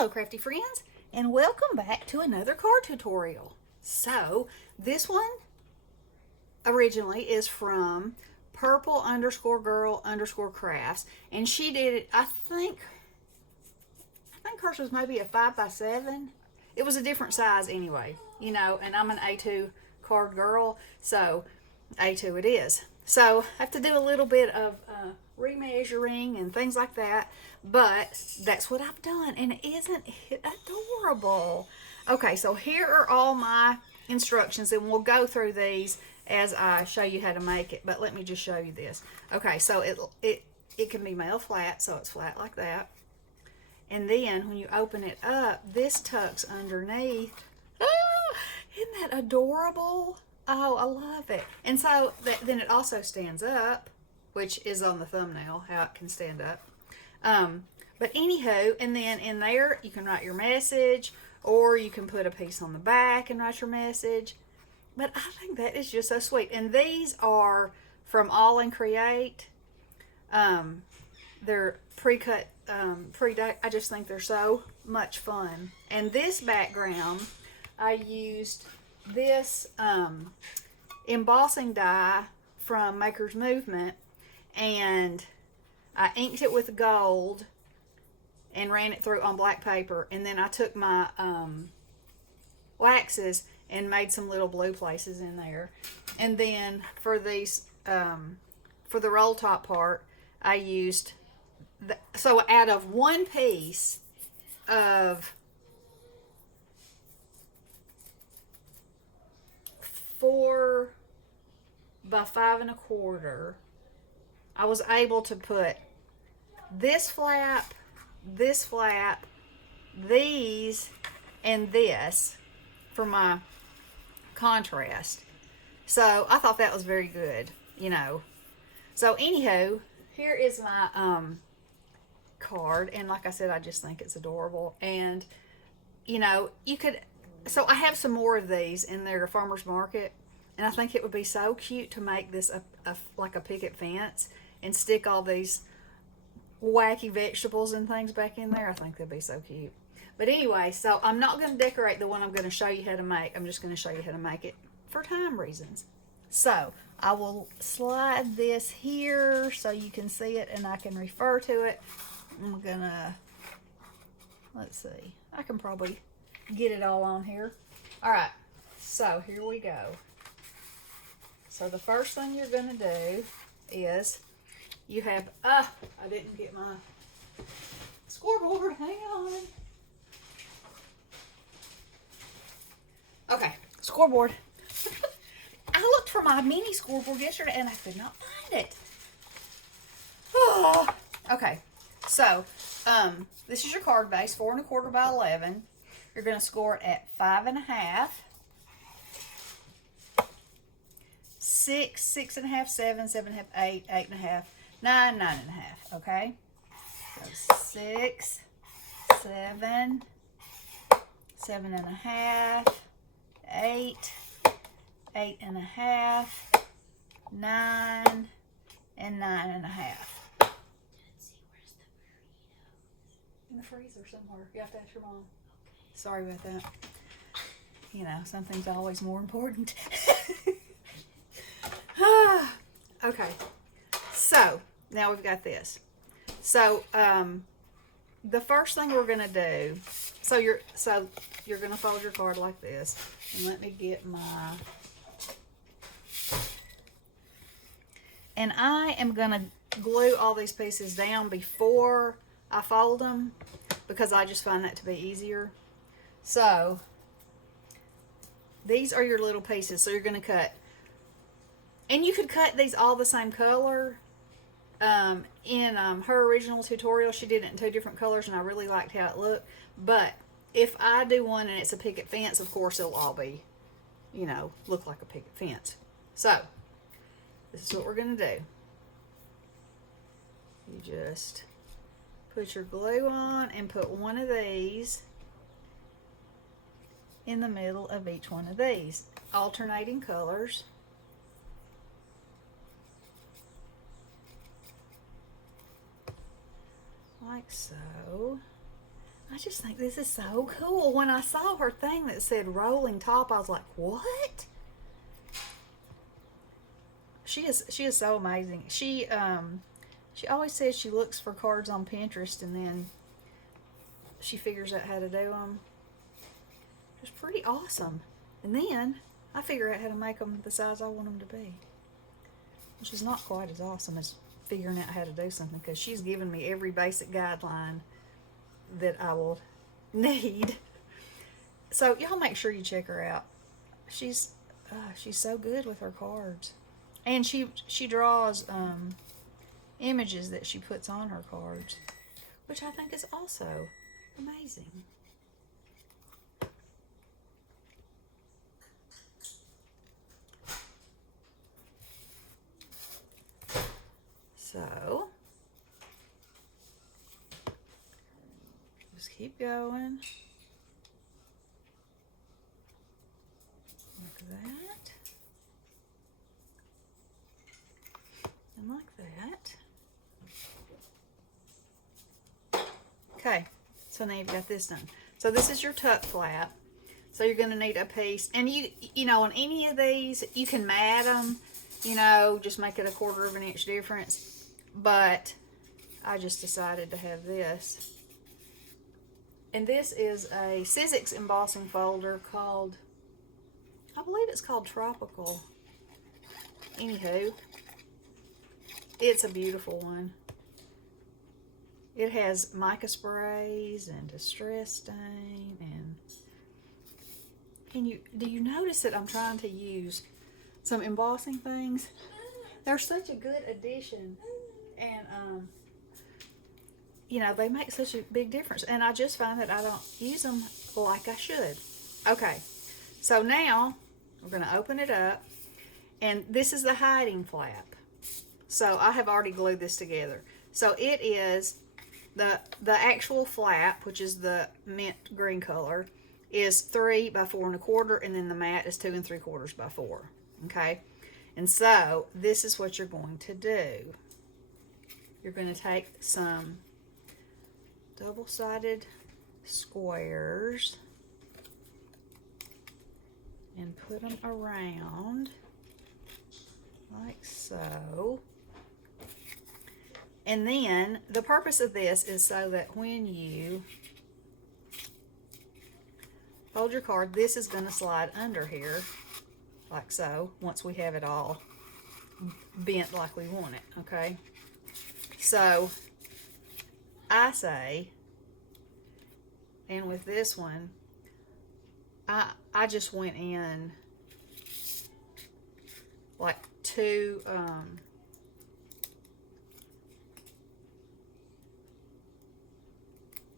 Hello crafty friends, and welcome back to another card tutorial. So this one originally is from purple_girl_crafts, and she did it, I think hers was maybe a 5x7. It was a different size anyway, you know, and I'm an A2 card girl, so A2 it is. So I have to do a little bit of remeasuring and things like that, but that's what I've done, and isn't it adorable? Okay, so here are all my instructions, and we'll go through these as I show you how to make it, but let me just show you this. Okay, so it can be mailed flat, so it's flat like that. And then when you open it up, this tucks underneath. Ah, isn't that adorable? Oh, I love it. And so then it also stands up, which is on the thumbnail, how it can stand up. But anywho, and then in there, you can write your message, or you can put a piece on the back and write your message. But I think that is just so sweet. And these are from All and Create. They're pre-cut, I just think they're so much fun. And this background, I used this embossing die from Maker's Movement, and I inked it with gold and ran it through on black paper, and then I took my waxes and made some little blue places in there. And then for these for the roll top part, I used so out of one piece of 4 by 5 1/4, I was able to put this flap, these, and this for my contrast. So I thought that was very good, you know. So anywho, here is my card, and like I said, I just think it's adorable. And you know, you could, so I have some more of these in their farmer's market, and I think it would be so cute to make this like a picket fence and stick all these wacky vegetables and things back in there. I think that'd be so cute. But anyway, so I'm not going to decorate the one I'm going to show you how to make. I'm just going to show you how to make it for time reasons. So I will slide this here so you can see it and I can refer to it. I'm gonna, let's see, I can probably get it all on here. All right, so here we go. So the first thing you're gonna do is you have, I didn't get my scoreboard, hang on. Okay, scoreboard. I looked for my mini scoreboard yesterday and I could not find it. Oh, okay. So, this is your card base, 4 1/4 by 11. You're going to score it at 5 1/2, 6, 6 1/2, 7, 7 1/2, 8, 8 1/2, 9, 9 1/2. Okay. So 6, 7, 7 1/2, 8, 8 1/2, 9, and 9 1/2. In the freezer somewhere. You have to ask your mom. Sorry about that. You know, something's always more important. Okay. So, now we've got this. So, the first thing we're going to do, so you're going to fold your card like this. And let me get my, and I am going to glue all these pieces down before I fold them, because I just find that to be easier. So these are your little pieces. So you're going to cut, and you could cut these all the same color. In her original tutorial, she did it in 2 different colors, and I really liked how it looked. But if I do one and it's a picket fence, of course it'll all be, you know, look like a picket fence. So this is what we're going to do. You just put your glue on and put one of these in the middle of each one of these, alternating colors. Like so. I just think this is so cool. When I saw her thing that said rolling top, I was like, what? She is so amazing. She always says she looks for cards on Pinterest and then she figures out how to do them. It's pretty awesome. And then I figure out how to make them the size I want them to be, which is not quite as awesome as figuring out how to do something, because she's given me every basic guideline that I will need. So y'all make sure you check her out. She's so good with her cards, and she draws images that she puts on her cards, which I think is also amazing. So just keep going like that and like that. Okay, so now you've got this done. So this is your tuck flap. So you're going to need a piece, and you know, on any of these you can mat them, you know, just make it a 1/4 of an inch difference. But I just decided to have this. And this is a Sizzix embossing folder called, I believe it's called Tropical. Anywho, it's a beautiful one. It has mica sprays and distress stain, and do you notice that I'm trying to use some embossing things? They're such a good addition, and you know, they make such a big difference, and I just find that I don't use them like I should. Okay, so now we're going to open it up, and this is the hiding flap. So I have already glued this together. So it is the actual flap, which is the mint green color, is 3 by 4 1/4, and then the mat is 2 3/4 by 4. Okay, and so this is what you're going to do. You're going to take some double-sided squares and put them around like so. And then the purpose of this is so that when you fold your card, this is going to slide under here like so, once we have it all bent like we want it. Okay, so I say, and with this one, I just went in like 2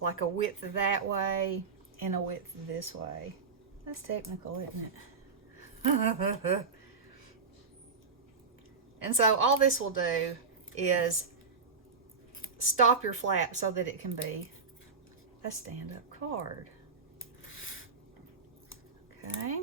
like a width that way and a width this way. That's technical, isn't it? And so all this will do is stop your flap so that it can be a stand-up card. Okay.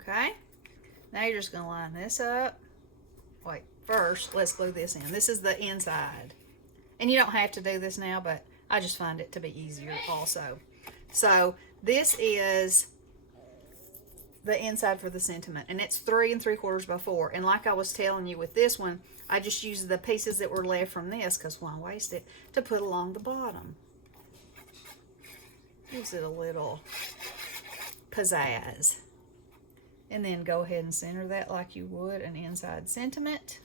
Okay. Now you're just going to line this up. Wait, first, let's glue this in. This is the inside. And you don't have to do this now, but I just find it to be easier also. So this is the inside for the sentiment, and it's 3 3/4 by 4. And like I was telling you with this one, I just used the pieces that were left from this, because why waste it, to put along the bottom. Gives it a little pizzazz. And then go ahead and center that like you would an inside sentiment.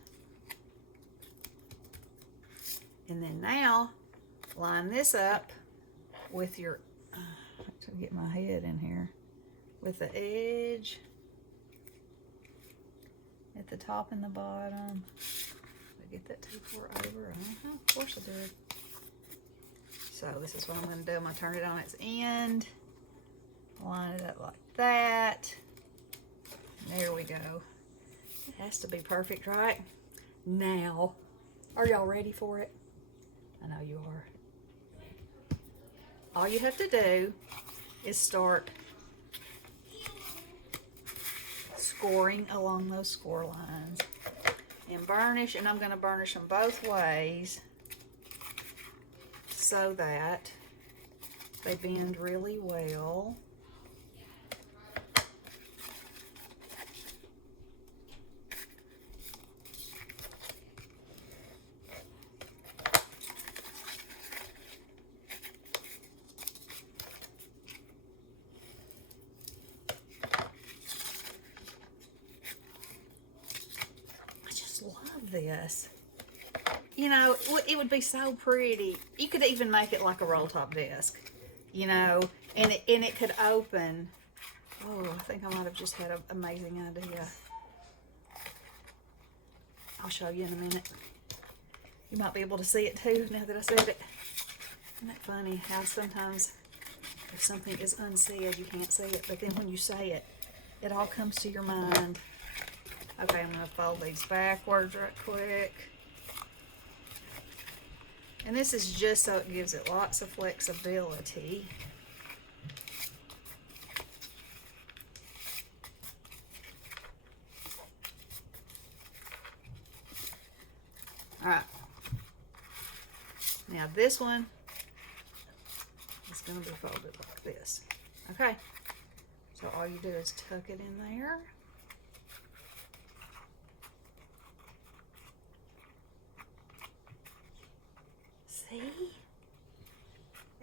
And then now line this up with your, to get my head in here, with the edge at the top and the bottom. Did I get that too far over? Of course I did. So this is what I'm going to do. I'm going to turn it on its end, line it up like that. There we go. It has to be perfect, right? Now, are y'all ready for it? I know you are. all you have to do is start scoring along those score lines and burnish, and I'm going to burnish them both ways so that they bend really well. Love this. You know, it would be so pretty. You could even make it like a roll top desk, you know, and it could open. Oh, I think I might have just had an amazing idea. I'll show you in a minute. You might be able to see it too now that I said it. Isn't that funny how sometimes if something is unsaid, you can't see it, but then when you say it, it all comes to your mind. Okay, I'm going to fold these backwards right quick. And this is just so it gives it lots of flexibility. Alright. Now this one is going to be folded like this. Okay. So all you do is tuck it in there. See?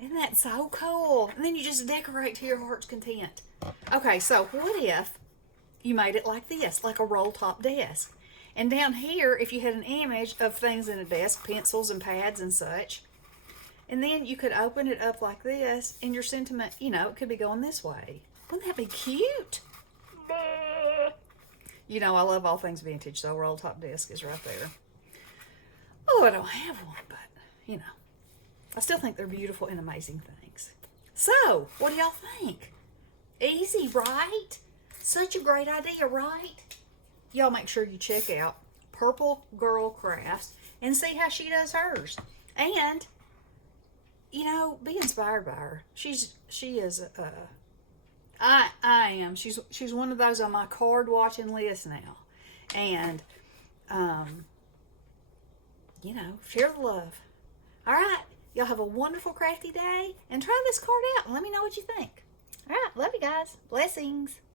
Isn't that so cool? And then you just decorate to your heart's content. Okay, so what if you made it like this, like a roll top desk? And down here, if you had an image of things in a desk, pencils and pads and such, and then you could open it up like this, and your sentiment, you know, it could be going this way. Wouldn't that be cute? You know, I love all things vintage, so roll top desk is right there. Oh, I don't have one, but, you know, I still think they're beautiful and amazing things. So, what do y'all think? Easy, right? Such a great idea, right? Y'all make sure you check out Purple Girl Crafts and see how she does hers. And, you know, be inspired by her. She is, I am. She's one of those on my card watching list now. And, you know, share the love. All right. Y'all have a wonderful crafty day and try this card out and let me know what you think. All right. Love you guys. Blessings.